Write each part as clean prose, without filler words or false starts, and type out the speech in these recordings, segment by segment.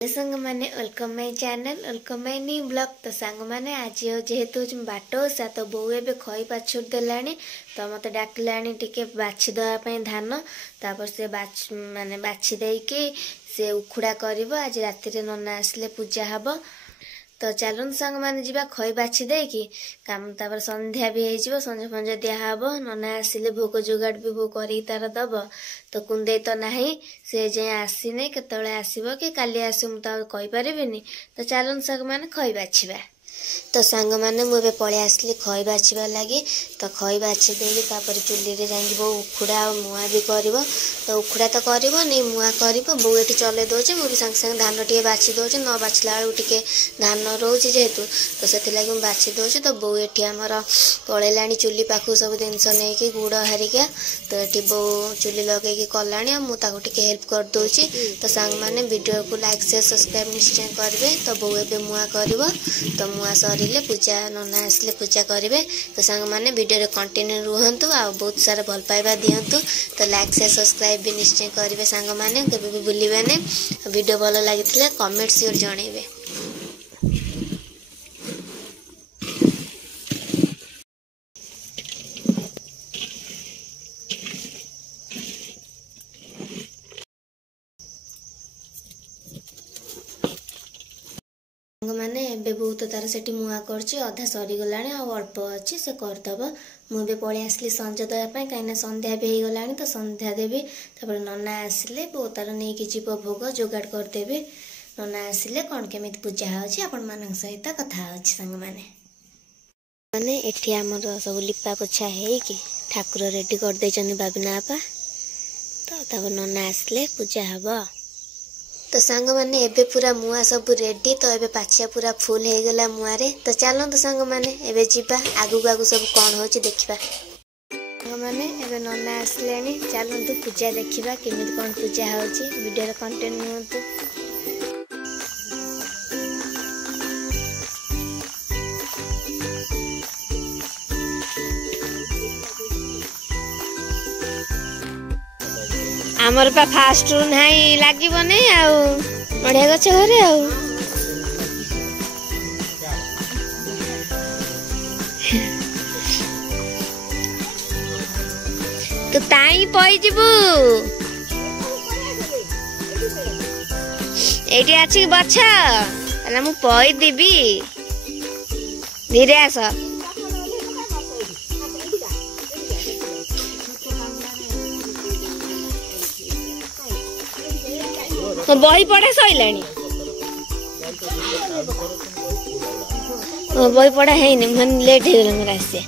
संग माने welcome my channel welcome my new blog. तो सांग माने आज जेहेतु बाटो सा तो बो ए खई पाछुर देलानी तो मत डाकिलानी टिके बाछि देवा धान तापर से माने बाछि देकी से उखुड़ा करिवो। आज राति नना आसले पूजा हब तो चलन सांग माने जीवा खई बाछि देकी काम तापर संध्या भी हो संज फंज दिहब नना आसिले भोग जोगाड़ भी भोग कर तार दब तो कुंदे तो नहीं से जे आसीने केतले आसीबो कि काली आसु मु तो कहि परिबिनी। तो चलन सांग माने खई बाछिबा तो सांग माने मु बे पळे आसली खई बाछिबा लागि तो खई बाछि देली तापर चुल्ली रे जांगिबो उखुड़ा मुआ भी करबो तो उखुड़ा तो करबो नै मुआ करबो बो एठी चले दोचे मु भी संग संग धान टिके बाछि दोचे न बाछला आलू टिके धान रोची जेहेतु तो सेति लागि मु बाछि दोचे तो बो एठी हमर पळेलाणी चुल्ली पाखु सब जिनस नै कि गुड़ हरिका तो एठी बो चुल्ली लगे कि कलाणी मु ताको टिके हेल्प कर दोची। तो सांग माने वीडियो को लाइक शेयर सब्सक्राइब निश्चय करबे। तो बो एबे मुआ करबो तो मुआ सरिले पूजा नना आसले पूजा करेंगे। तो सांग माने वीडियो रे कंटिन्यू रुहंतु आ बहुत सारा भल पाइबा दियंतु। तो लाइक शेयर सब्सक्राइब भी निश्चय करेंगे सांग माने केबे भी भूलिबेने। वीडियो भल लागिथिले कमेंट शेयर जणेबे। माने एबे बहुत तार सेठी मुआ करछि अधा सरी गलाणी आ अल्प अछि से करदब। मु बे पळे आसली संज दया पय काइना संध्या भी हो गलाणी तो संध्या देबी तापर नना आसिले बो तार नै कि जीव भोग जोगाड़ कर देबे। नना आसिले कोन केमिति पूजा होछि आपण मानन सहित कथा होछि संग माने माने एठी हमर सब लिपा पोछा हे कि ठाकुर रेडी कर दै चनी बाबिना आपा तो तापर नना आसिले पूजा हबो। तो सांग माने एबे पूरा मुआ सब रेडी तो एबे पाछिया पूरा फुल हो गला मुआ रे। तो चलो तो सांग माने एबे जीवा आगु आगु सब कौन होची देखिबा। सांग माने एबे नना आसलेनी चलो तो पूजा देखिबा केमिति कौन पूजा होची वीडियो रे कंटेंट होतु। आमर पा फास्ट नहीं लागिबो नै आउ मढिया गछ घरे आउ तो ताई पई जिबु एठी आछि बछ अला मु पई दिबी धीरे आस। तो बही पढ़ा सैलानी बही पढ़ा है मन लेट हो गला आसे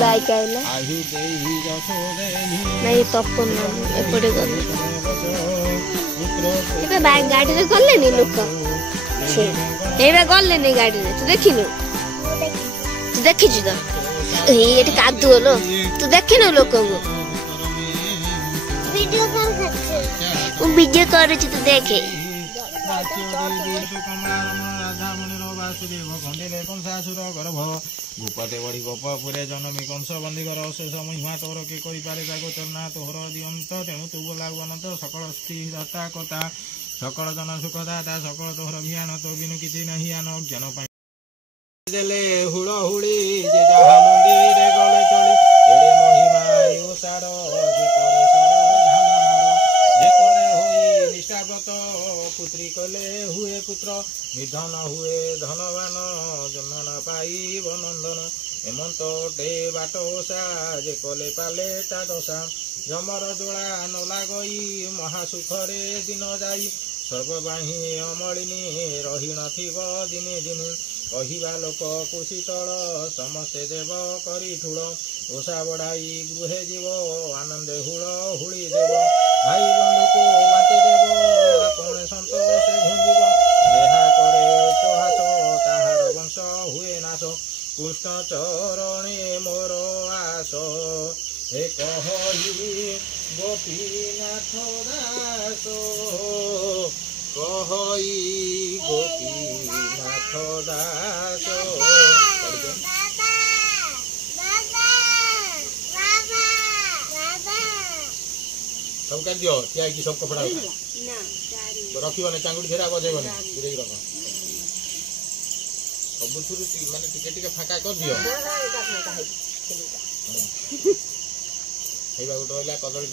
बाइक आइला नहीं तपन एपटे गले एबे बाइक गाड़ी रे गले नि लोक छे एबे गले नि गाड़ी रे तू देखिनु तू देखि छु तो एठी कादु होलो तू देखिनु लोक को वीडियो कर छे ओ वीडियो कर छु तू देखे खंडिले कंसासुर गर्भ भूपते बड़ी गोपपुरे जनमी कंस बंदीकर अशेष महिमा तोर के करि पारे जागो तोरना तोहर दियंत तेणु तू बोलागु अनंत सकल स्थिरता कथा सकल जन सुखदाता सकल तोहर भियान तो बिनु किछि नहीं आन ज्ञान पाई देले हुड़ हुड़ी जे जहा मंदिर गले तळी एडे महिमा युसार जे करे सर धाम जे करे होई निष्ठाव्रत पुत्री कले हुए पुत्र निधन हुए धनवान जन्म न पाइब नंदन हेमंत डे बाटोसा जे कले पाले ता दशा जमर जोड़ा न लागई महासुखरे दिन जाई सर्वबाही अमलिनी रही नथिब दिने दिने कहिबा लोक कुशीतल समस्ते देव करी ठुल ओषा बढ़ाई गृहे जीव आनंदे हुल हुड़ी देव भाई बंधु को बांटी देव आपण संतोष भुंजिब देहा करे उपहास ताहार वंश हुए नाश कृष्ण चरणे मोर आस हे कहि गोपीनाथ दास तो कहई गोपीनाथ दास सब कर दियो क्या कि सब कपड़ा तो रखिबने चांगुड़ी धेरा बजेबने गिरे रख सब माने टिके फाका कर दियो खाइबा गोटे रहा कदली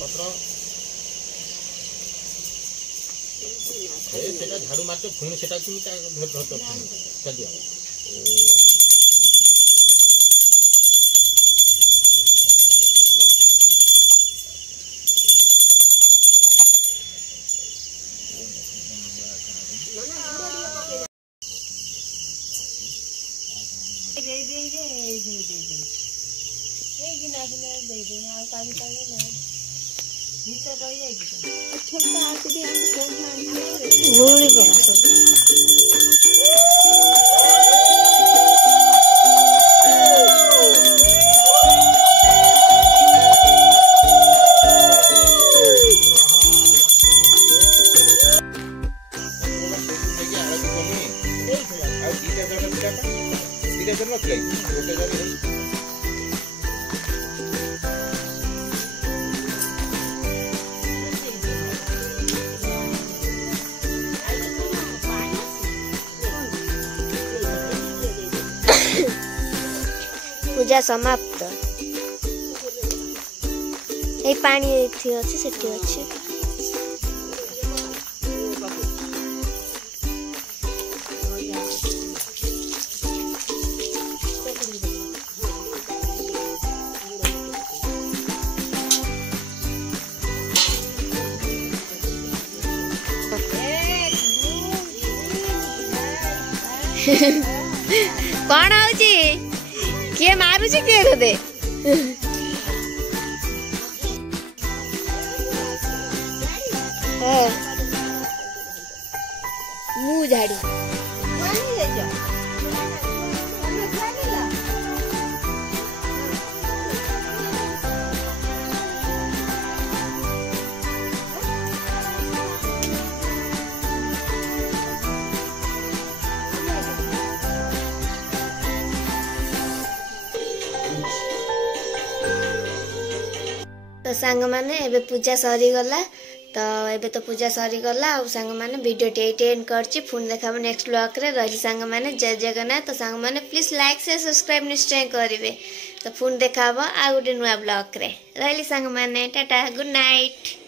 पत्र सेटा झाड़ू मारते पुणी से कर दियो भूरी पड़ा सब पूजा समाप्त ए पानी थी अछि सेठी अछि कौन आउची किए मारुची किए तोते मु झाड़ी तो सांग माने एबे पूजा सरी गला तो एबे तो पूजा सरी गला और सांग माने वीडियो एंड करछि फोन देखाबो नेक्स्ट ब्लॉग रे रही सांग माने जय जगन्नाथ। तो सांग माने प्लीज लाइक से सब्सक्राइब निश्चय करिवे तो फोन देखाबो आ गुटे नुआ ब्लॉग रे रही सांग माने टाटा गुड नाइट।